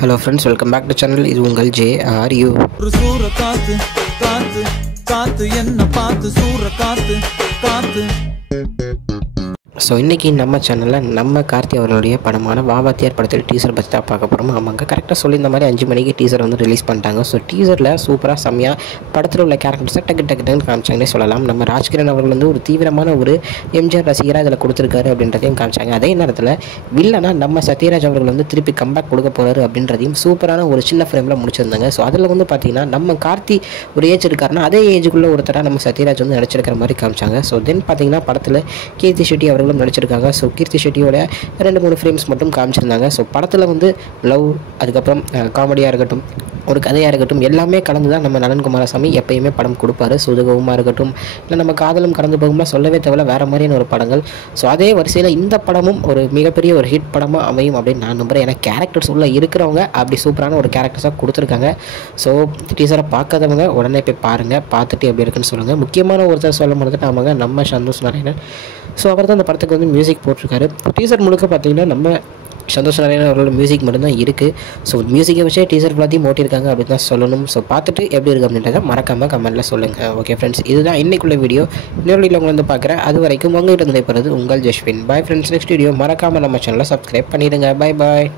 Hello friends, welcome back to the channel. This is Ungal J. Are you? So இன்றைக்கி நம்ம சேனலில் நம்ம கார்த்தி அவர்களுடைய படமான வாவாத்தியார் படத்தில் டீசர் பற்றி தான் பார்க்க போகிறோம். ஆமாங்க, கரெக்டாக சொல்லியிருந்த மாதிரி 5 மணிக்கு டீசர் வந்து ரிலீஸ் பண்ணிட்டாங்க. ஸோ டீசரில் சூப்பராக செம்மையாக படத்தில் உள்ள கேரக்டர்ஸை டக்குன்னு காமிச்சாங்கன்னே சொல்லலாம். நம்ம ராஜ்கிரண் அவர்கள் வந்து ஒரு தீவிரமான ஒரு எம்ஜிஆர் ரசிகராக இதில் கொடுத்துருக்காரு அப்படின்றதையும் காமிச்சாங்க. அதே நேரத்தில் வில்லனா நம்ம சத்யராஜ் அவர்கள் வந்து திருப்பி கம்பேக் கொடுக்க போகிறாரு அப்படின்றதையும் சூப்பரான ஒரு சின்ன ஃப்ரேமில் முடிச்சிருந்தாங்க. ஸோ அதில் வந்து பார்த்திங்கன்னா நம்ம கார்த்தி ஒரு ஏஜ் இருக்காருன்னா அதே ஏஜுக்குள்ளே ஒருத்தராக நம்ம சத்யராஜ் வந்து நடிச்சிருக்கிற மாதிரி காமிச்சாங்க. ஸோ தென் பார்த்திங்கன்னா படத்தில் கீர்த்தி ஷெட்டி அவர்கள் நடிச்சிருக்காங்க. ஸோ கீர்த்தி ஷெட்டியோட 2-3 ஃப்ரேம்ஸ் மட்டும் காமிச்சிருந்தாங்க. ஸோ படத்தில் வந்து லவ், அதுக்கப்புறம் காமெடியாக இருக்கட்டும், ஒரு கதையாக இருக்கட்டும், எல்லாமே கலந்து தான் நம்ம நலன் குமாரசாமி எப்பயுமே படம் கொடுப்பாரு. சுதுகவுமாக இருக்கட்டும், இல்லை நம்ம காதலும் கடந்து போகும்போது சொல்லவே தேவையில்ல, வேறு மாதிரியான ஒரு படங்கள். ஸோ அதே வரிசையில் இந்த படமும் ஒரு மிகப்பெரிய ஒரு ஹிட் படமாக அமையும் அப்படின்னு நான் நம்புகிறேன். ஏன்னா கேரக்டர்ஸ் உள்ள இருக்கிறவங்க அப்படி சூப்பரான ஒரு கேரக்டர்ஸாக கொடுத்துருக்காங்க. ஸோ டீசரை பார்க்காதவங்க உடனே போய் பாருங்கள், பார்த்துட்டு எப்படி இருக்குன்னு சொல்லுங்கள். முக்கியமான ஒருத்தர் சொல்ல மறந்துட்டாங்க, நம்ம சந்தோஷ் நாராயணன். ஸோ அவர் தான் அந்த படத்துக்கு வந்து மியூசிக் போட்டிருக்காரு. டீசர் முழுக்க பார்த்திங்கன்னா நம்ம சந்தோஷ் நாராயணன் அவர்களோட மியூசிக் மட்டும்தான் இருக்குது. ஸோ மியூசிக்கை வச்சே டீசர் எல்லாத்தையும் ஓட்டியிருக்காங்க அப்படின்னு தான் சொல்லணும். ஸோ பார்த்துட்டு எப்படி இருக்குது அப்படின்றத மறக்காமல் கமெண்ட்டில் சொல்லுங்கள். ஓகே ஃப்ரெண்ட்ஸ், இதுதான் இன்றைக்குள்ள வீடியோ. இன்னொரு வீடியோவில் உங்களை வந்து பார்க்குறேன். அது வரைக்கும் உங்கள்கிட்ட நடைபெறுது உங்கள் Jaswin. Bye friends. Next video மறக்காமல் நம்ம சேனலை சப்ஸ்கிரைப் பண்ணிடுங்க. பாய்.